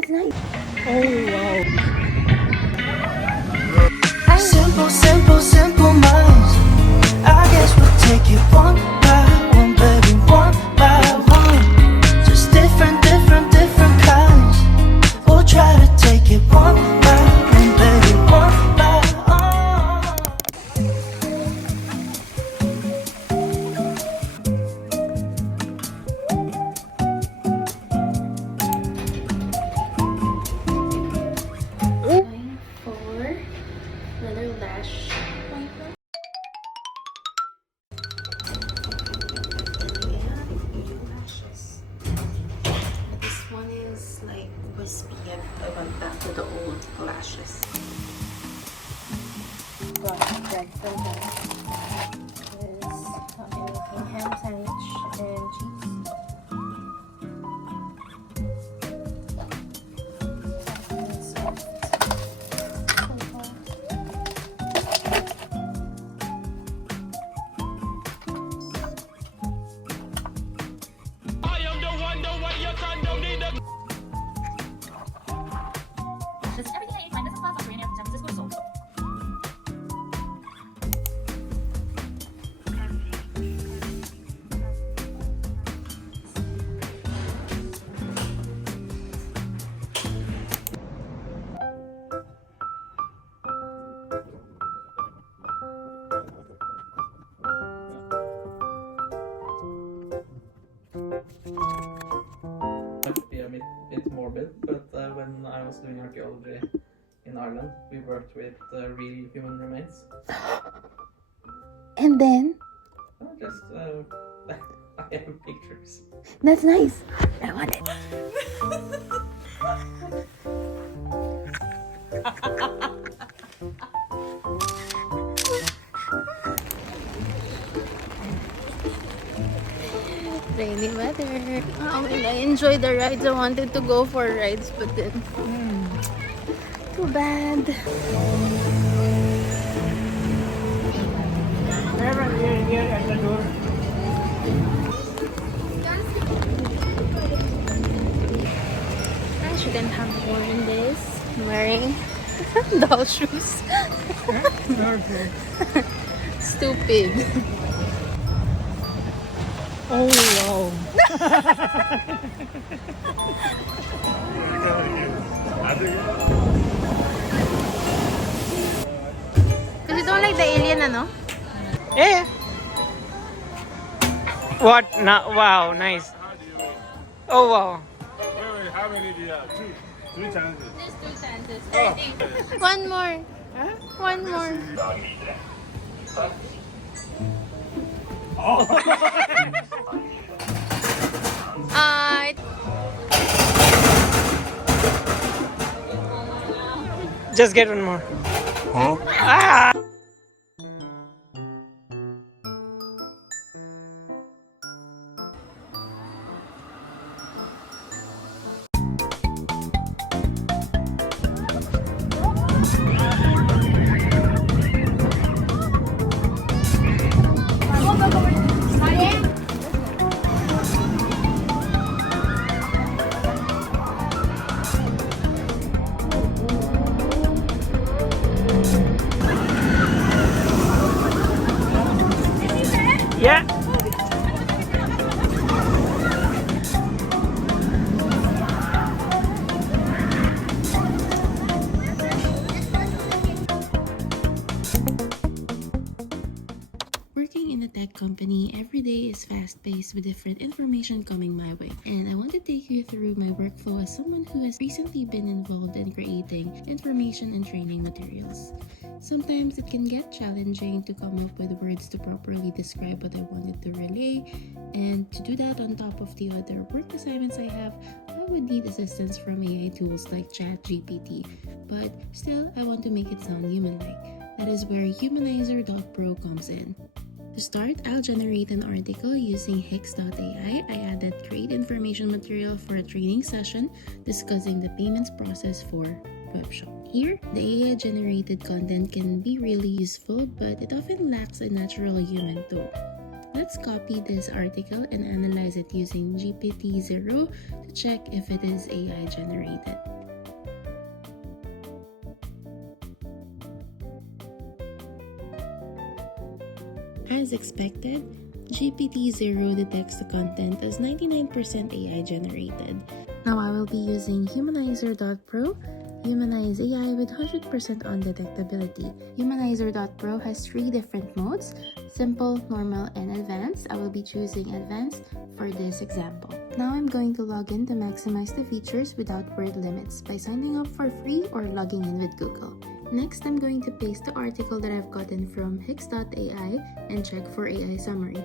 That's nice. Oh wow. Simple, simple, simple minds. I guess we'll take it one by one, baby, one by one. Just different, different, different kinds. We'll try to take it one by one, baby, one by one. Going for another lash appointment. Lashes. But this one is like wispy. I went back to the old lashes. Well, bread for that is ham sandwich and cheese. And soft. This is everything I ate. My business class operating at San Francisco Soul. Might be a bit morbid, but when I was doing archaeology in Ireland, we worked with real human remains. And then, Just, I have pictures. that's nice. I want it. Rainy weather. Oh, and I enjoyed the rides. I wanted to go for rides, but then too bad. Here at the door. I shouldn't have worn this. I'm wearing doll shoes. Stupid. Oh wow. Because you don't like the alien, ano? Yeah. What? Wow, nice. Oh wow. Wait, how many do you have? Two. Three chances. Just 2 chances. One more. Huh? One more. Just get one more. Huh? Ah! Yeah. Working in a tech company, every day is fast-paced with different information coming my way. And I want to take you through my workflow as someone who has recently been involved in creating information and training materials. Sometimes it can get challenging to come up with words to properly describe what I wanted to relay, and to do that on top of the other work assignments I have, I would need assistance from AI tools like ChatGPT. But still, I want to make it sound human-like. That is where Humanizer.pro comes in. To start, I'll generate an article using Hix.ai. I added create information material for a training session discussing the payments process for webshop. Here, the AI-generated content can be really useful, but it often lacks a natural human tone. Let's copy this article and analyze it using GPT-0 to check if it is AI generated. As expected, GPT-0 detects the content as 99% AI generated. Now I will be using Humanizer.pro, Humanize AI with 100% on detectability. Humanizer.pro has 3 different modes: simple, normal, and advanced. I will be choosing advanced for this example. Now I'm going to log in to maximize the features without word limits by signing up for free or logging in with Google. Next, I'm going to paste the article that I've gotten from Hicks.ai and check for AI summary.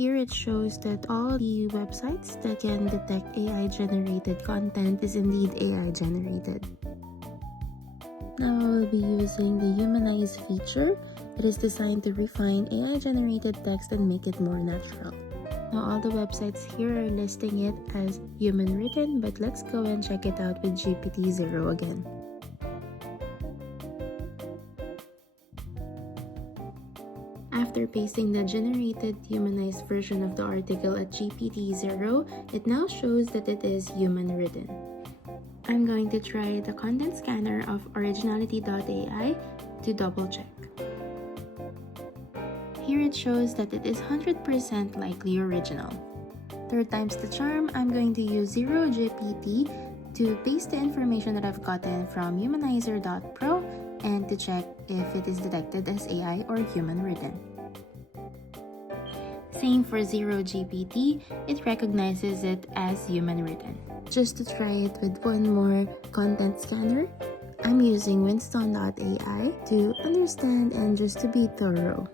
Here it shows that all the websites that can detect AI-generated content is indeed AI-generated. Now I will be using the Humanize feature. It is designed to refine AI-generated text and make it more natural. Now all the websites here are listing it as human-written, but let's go and check it out with GPT-0 again. After pasting the generated humanized version of the article at GPT-0, it now shows that it is human-written. I'm going to try the content scanner of originality.ai to double-check. Here it shows that it is 100% likely original. Third time's the charm, I'm going to use 0GPT to paste the information that I've gotten from Humanizer.pro and to check if it is detected as AI or human-written. Same for 0GPT, it recognizes it as human-written. Just to try it with one more content scanner, I'm using Winston.ai to understand and just to be thorough.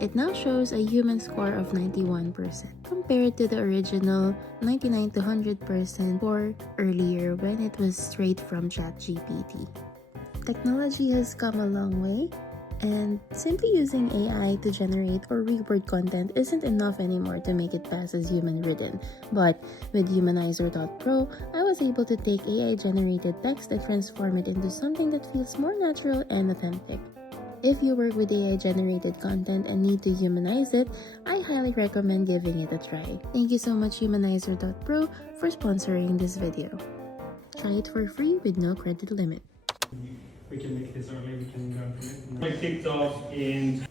It now shows a human score of 91% compared to the original 99 to 100% score earlier when it was straight from ChatGPT. Technology has come a long way, and simply using AI to generate or reword content isn't enough anymore to make it pass as human-written. But with Humanizer.pro, I was able to take AI-generated text and transform it into something that feels more natural and authentic. If you work with AI-generated content and need to humanize it, I highly recommend giving it a try. Thank you so much Humanizer.pro for sponsoring this video. Try it for free with no credit limit. We can make this early, we can learn from it. I kicked off in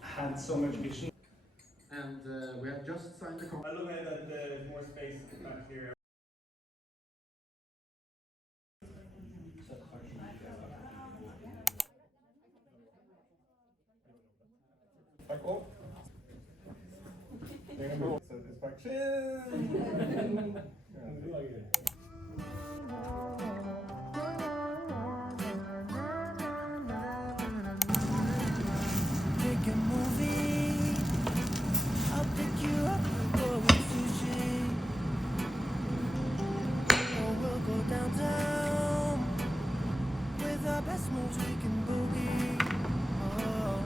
had so much vision. And we have just signed the contract. I love it that there's more space back here. Tack opp. Satisfaction. Make a movie. I'll pick you up, we'll go with sushi. Or we'll go downtown. With our best moves we can boogie. Oh.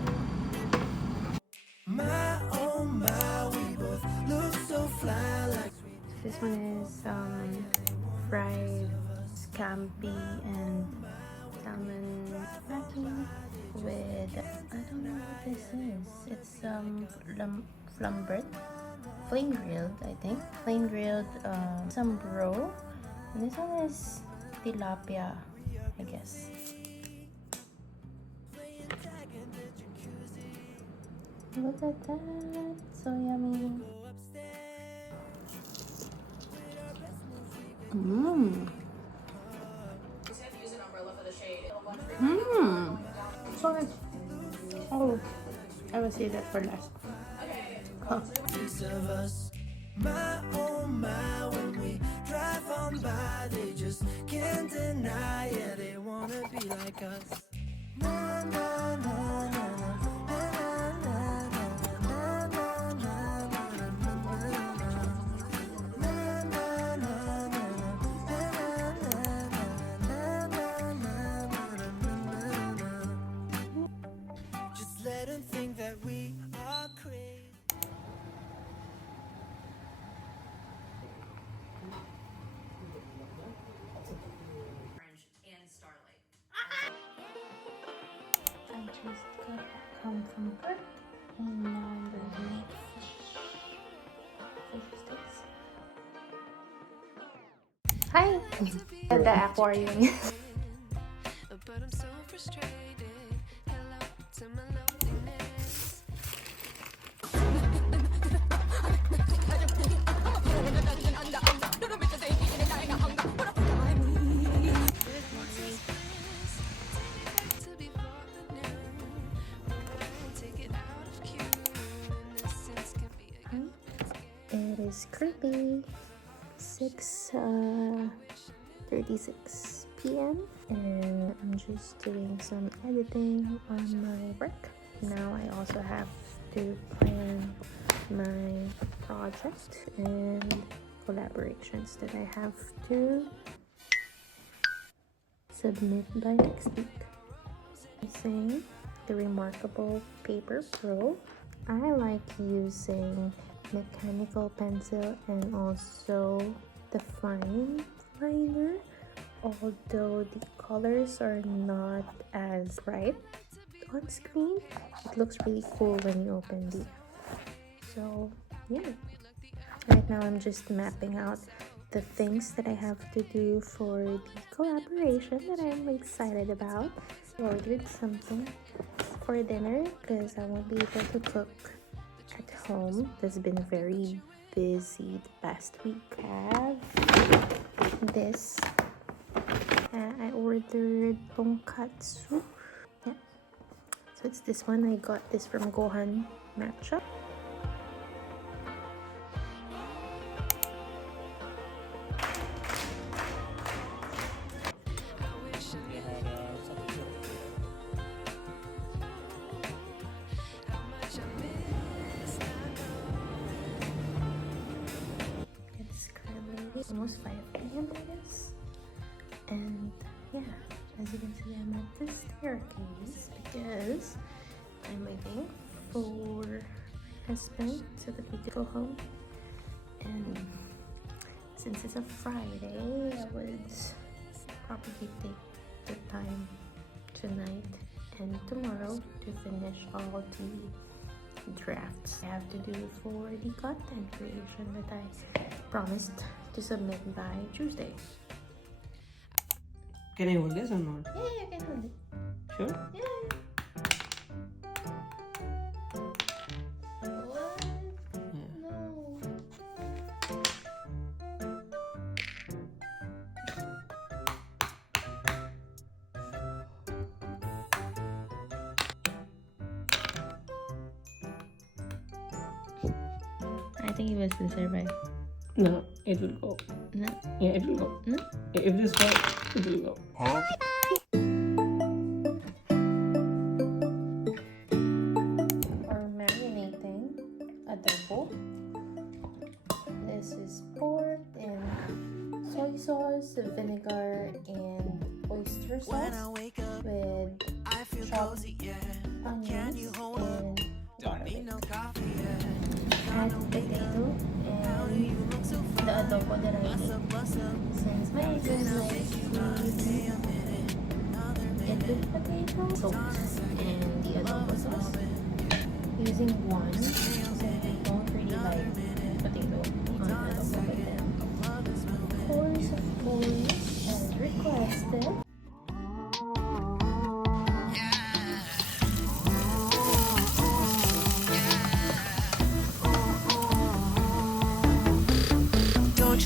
My, oh my, we both look so fly like sweet. This one is fried scampi and salmon maki with, I don't know what this is. It's flame grilled, I think. Flame grilled some bro. And this one is tilapia, I guess. Look at that, so yummy. Mmm. Mmm. So nice. Oh, I will save that for last. Huh. Piece of us. My, oh my, when we drive on by, they just can't deny, yeah, they wanna be like us. Na, na, na, na, just let them think that we are crazy. Hi! At the aquarium. It is currently 6:36 p.m. and I'm just doing some editing on my work. Now I also have to plan my project and collaborations that I have to submit by next week. Using the Remarkable Paper Pro, I like using mechanical pencil and also the fine liner, although the colors are not as bright on screen. It looks really cool when you open the app. So yeah, right now I'm just mapping out the things that I have to do for the collaboration that I'm excited about. I ordered something for dinner because I won't be able to cook at home. It's been very busy the past week. I have this. I ordered tonkatsu. Yeah. So it's this one. I got this from Gohan Matcha. Almost 5 a.m. I guess. And yeah, as you can see, I'm at the staircase because I'm waiting for my husband so that we can go home. And since it's a Friday, I would probably take the time tonight and tomorrow to finish all the drafts I have to do for the content creation that I promised to submit by Tuesday. Can I hold this or not? Yeah, I can hold it. Sure? Yeah. What? Yeah. No. I think it was the survive. No, it will go. No. Yeah, it will go. No. If this works, it will go. Or marinating adobo. This is pork and soy sauce, vinegar, and oyster sauce with chopped onions and garlic. Add potato and the adobo that I made. Since my husband likes to eat with potato, salt, and the adobo sauce. Using one, since I don't really like potato on adobo with them. Of course, as requested.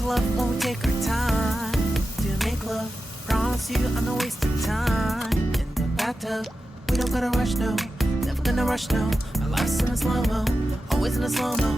Love won't take her time to make love. Promise you I'm not wasting time in the bathtub. We don't gotta rush, no. Never gonna rush, no. Our life's in a slow-mo, always in a slow-mo.